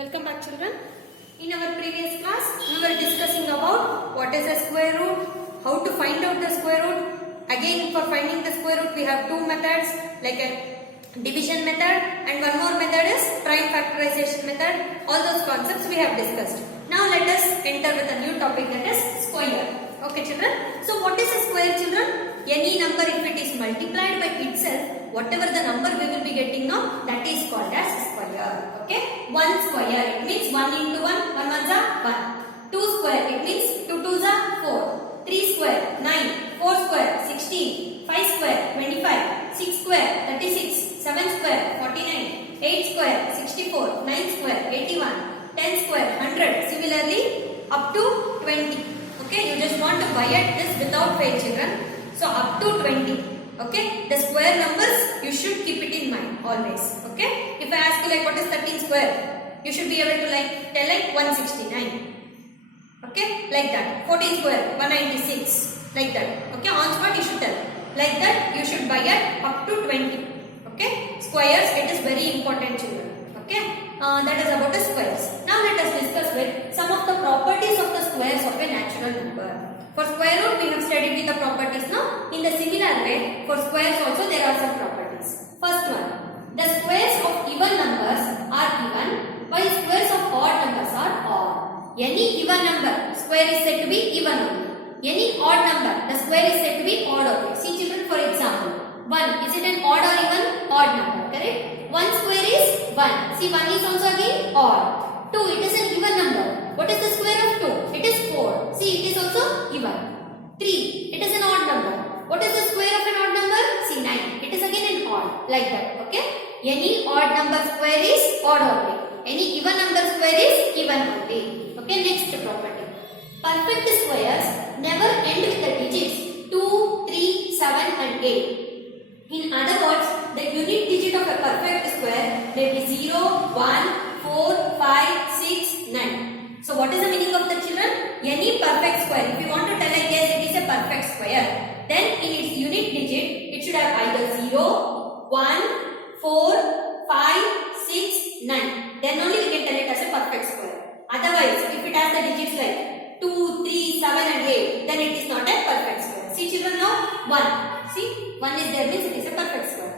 Welcome back, children. In our previous class, we were discussing about what is a square root, how to find out the square root. Again, for finding the square root, we have two methods, like a division method, and one more method is prime factorization method. All those concepts we have discussed. Now let us enter with a new topic, that is square. Okay, children. So what is a square, children? Any number, if it is multiplied by itself, whatever the number we will be getting now, that is called as square. Okay? 1 square, it means 1 into 1, 1 ones are 1. 2 square, it means 2 twos are 4. 3 square, 9. 4 square, 16. 5 square, 25. 6 square, 36. 7 square, 49. 8 square, 64. 9 square, 81. 10 square, 100. Similarly, up to 20. Okay? You just want to buy at this without fail, children. So up to 20. Okay? The square numbers, you should keep it in mind always. Okay? If I ask you like what is 13 square, you should be able to like tell like 169. Okay? Like that. 14 square, 196. Like that. Okay? On spot you should tell. Like that you should buy at up to 20. Okay? Squares, it is very important, children. Okay? That is about the squares. Now let us discuss with some of the properties of the squares of a natural number. For square root, we have studied with the properties now. In the similar way, for squares also there are some properties. First one, the squares of even numbers are even, while squares of odd numbers are odd. Any even number, square is said to be even only. Any odd number, the square is said to be odd only. See children, for example, 1, is it an odd or even? Odd number, correct? 1 square is 1. See, 1 is also again odd. 2, it is an even number. What is the square of 2? It is 4. See, it is also even. 3, it is an odd number. What is the square of an odd number? See, 9. It is again an odd. Like that. Okay? Any odd number square is odd only. Any even number square is even only. Okay? Next property. Perfect squares never end with the digits 2, 3, 7 and 8. In other words, the unit digit of a perfect square may be 0, 1, 4, 5, 6, 9. So what is the meaning of the children? Any perfect square. If you want to tell like yes, it is a perfect square, then in its unit digit, it should have either 0, 1, 4, 5, 6, 9. Then only we can tell it as a perfect square. Otherwise, if it has the digits like 2, 3, 7 and 8, then it is not a perfect square. See children now? 1. See? 1 is there means it is a perfect square.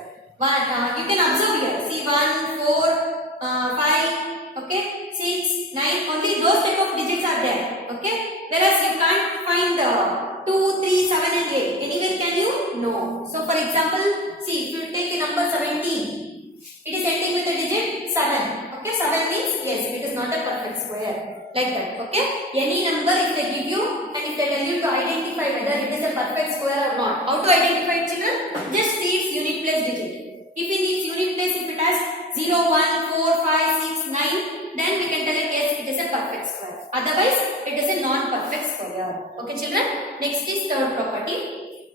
You can observe here. See 1, 4, 5, okay, 6, 9, only those type of digits are there, okay, whereas you can't find 2, 3, 7 and 8, anywhere can you? No. So for example, see, if you take the number 17, it is ending with the digit 7, okay, 7 means yes, it is not a perfect square, like that, okay. Any number if they give you and if they tell you to identify whether it is a perfect square or not, how to identify it, children? Just see its unit place digit. If in its unit place, if it has 0, 1, 4, 5, 6, 9, then we can tell it yes, it is a perfect square. Otherwise, it is a non-perfect square. Okay, children? Next is third property.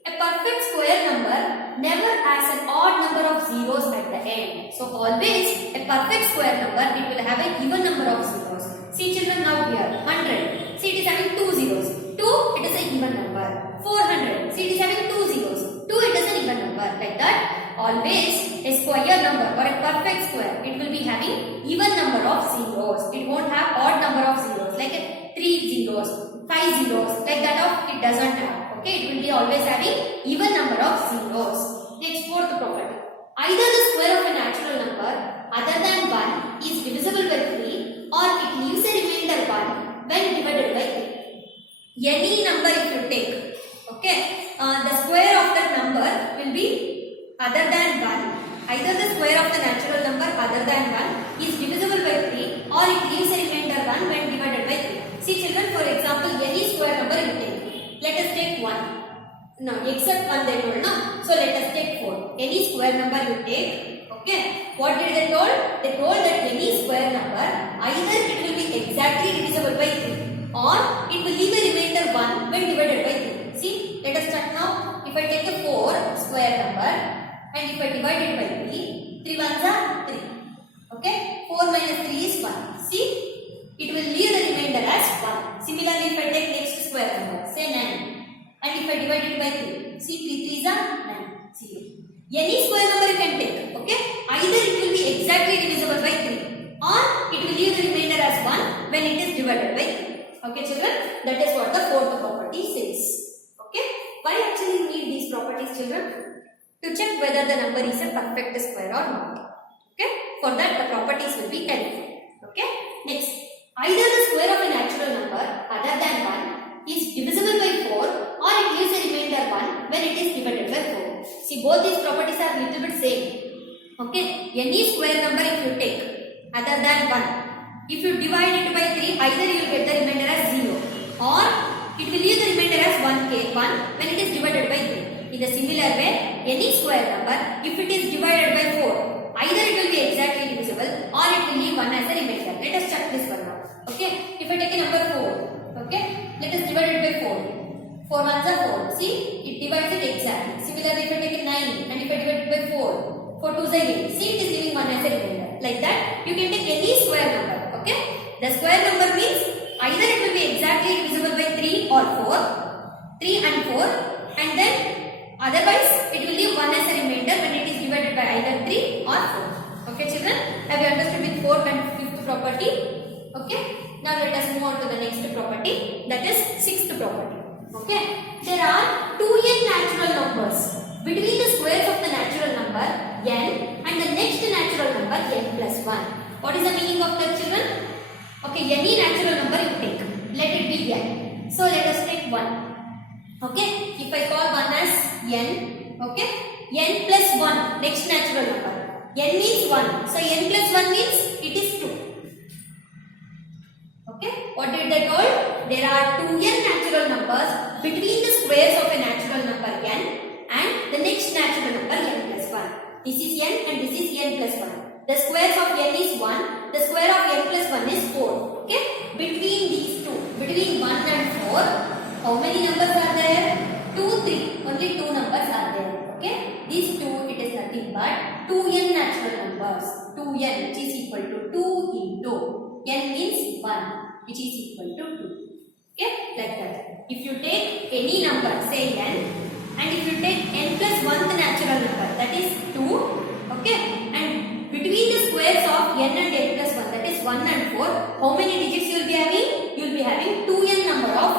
A perfect square number never has an odd number of zeros at the end. So, always a perfect square number, it will have an even number of zeros. See children now here, 100. See, it is having 2 zeros. 2, it is an even number. 400. See, it is having 2 zeros. 2, it is an even number. Like that. Always a square number or a perfect square, it will be having even number of zeros. It won't have odd number of zeros like 3 zeros, 5 zeros, like that of it doesn't have. Okay, it will be always having even number of zeros. Next, fourth property. Either the square of a natural number other than 1 is divisible by 3 or it leaves a remainder 1 when divided by 3. Any number if you take, okay, the square of that number will be other than 1, either the square of the natural number other than 1 is divisible by 3 or it leaves a remainder 1 when divided by 3. See children, for example, any square number you take. Let us take 1. No, except 1 they told, no. So let us take 4. Any square number you take, okay. What did they told? They told that any square number, either it will be exactly divisible by 3 or it will leave a remainder 1 when divided by 3. See, let us start now. If I take a 4 square number, and if I divide it by 3, 3 ones are 3. Okay? 4 minus 3 is 1. See? It will leave the remainder as 1. Similarly, if I take next square number, say 9. And if I divide it by 3, see 3 3s are 9. 0. Any square number you can take. Okay? Either it will be exactly divisible by 3 or it will leave the remainder when it is divided by 3. Okay children, that is what the fourth property says. Okay, why actually we need these properties children? To check whether the number is a perfect square or not. Okay, for that the properties will be helpful. Okay, next, either the square of a natural number other than 1 is divisible by 4 or it leaves a remainder 1 when it is divided by 4. See, both these properties are little bit same. Okay, any square number if you take other than 1, if you divide it by 3, either you will get the remainder as 0 or it will leave the remainder as 1 when it is divided by 3. In the similar way, any square number, if it is divided by 4, either it will be exactly divisible or it will leave 1 as a remainder. Let us check this one now. Okay, if I take a number 4, okay, let us divide it by 4. 4 ones are 4. See, it divides it exactly. Similarly, if I take a 9 and if I divide it by 4, 4 2s are 8. See, it is leaving 1 as a remainder. Like that, you can take any square number. Okay, the square number means either it will be exactly divisible by 3 or 4, 3 and 4, and then otherwise it will leave 1 as a remainder when it is divided by either 3 or 4. Okay children, have you understood with 4th and 5th property? Okay, now let us move on to the next property, that is 6th property. Okay, there are 2n natural numbers. Between the squares of the natural number n and the next natural number n plus 1. What is the meaning of that children? Okay, any natural number you take, let it be n. So let us take 1. Okay, if I call 1 as n, okay, n plus 1, next natural number. N means 1, so n plus 1 means it is 2. Okay, what did they told? There are 2n natural numbers between the squares of a natural number n and the next natural number n plus 1. This is n and this is n plus 1. The squares of n is 1, the square of n plus 1 is 4. Okay, between these two, between 1 and 4, how many numbers are there? 2, 3. Only 2 numbers are there. Okay, these 2, it is nothing but 2n natural numbers. 2n which is equal to 2 into n means 1 which is equal to 2. Okay, like that. If you take any number, say n, and if you take n plus 1th natural number, that is 2. Okay, and between the squares of n and n plus 1, that is 1 and 4, how many digits you will be having? You will be having 2n number of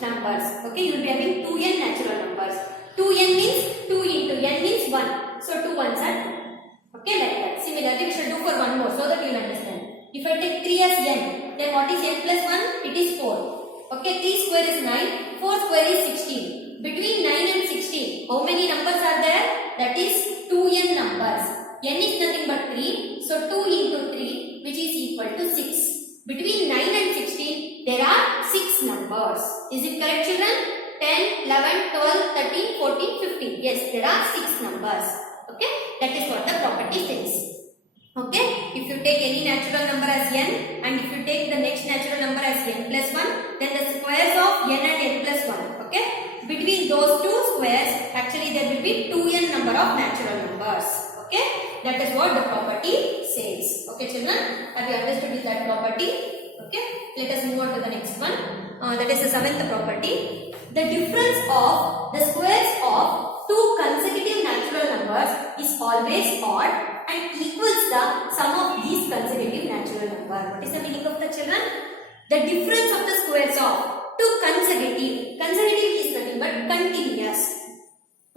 numbers. Okay, you will be having 2n natural numbers. 2n means 2 into n means 1. So 2 ones are 2. Okay, like that. Similarly, we shall do for one more so that you will understand. If I take 3 as n, then what is n plus 1? It is 4. Okay, 3 square is 9, 4 square is 16. Between 9 and 16, how many numbers are there? That is 2n numbers. n is nothing but 3. So 2 into 3 which is equal to 6. Between 9 and 16, there are 6 numbers. Is it correct children? 10, 11, 12, 13, 14, 15. Yes, there are 6 numbers. Okay, that is what the property says. Okay, if you take any natural number as n and if you take the next natural number as n plus 1, then the squares of n and n plus 1. Okay, between those two squares, actually there will be 2n number of natural numbers. Okay, that is what the property says. Okay children, have you understood with that property? Okay, let us move on to the next one. That is the 7th property. The difference of the squares of two consecutive natural numbers is always odd and equals the sum of these consecutive natural numbers. What is the meaning of the children? The difference of the squares of two consecutive is nothing but continuous.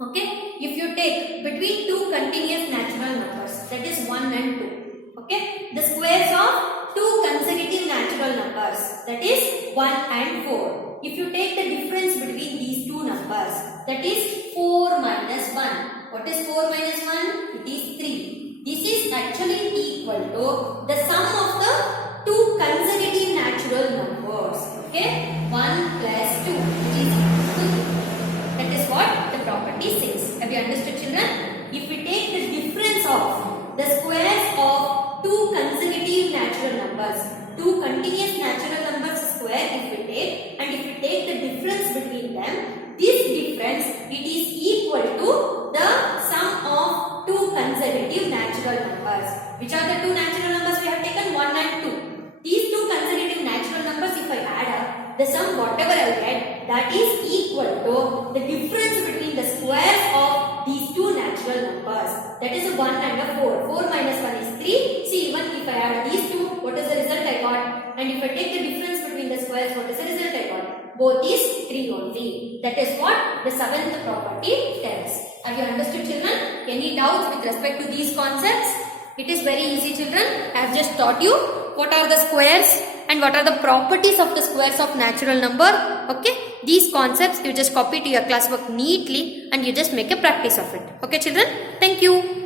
Okay, if you take between two continuous natural numbers, that is 1 and 2. Okay, the squares of two consecutive natural numbers, that is 1 and 4. If you take the difference between these two numbers, that is 4 minus 1. What is 4 minus 1? It is 3. This is actually equal to the sum of the two consecutive natural numbers. Okay, 1 plus 2 which is equal to 3. That is what the property says. Have you understood children? If we take the difference of the squares of two consecutive natural numbers, two continuous natural numbers square if we take, and if we take the difference between them, this difference it is equal to the sum of two consecutive natural numbers. Which are the two natural numbers we have taken? 1 and 2. These two consecutive natural numbers, if I add up, the sum whatever I get, that is equal to the difference between the squares of these two natural numbers. That is a 1 and a 4. 4 minus 1 is 3. See, even if I add these two, what is the result I got? And if I take Both is 3 only. That is what the 7th property tells. Have you understood, children? Any doubts with respect to these concepts? It is very easy, children. I have just taught you what are the squares and what are the properties of the squares of natural number. Okay, these concepts you just copy to your classwork neatly and you just make a practice of it. Okay, children? Thank you.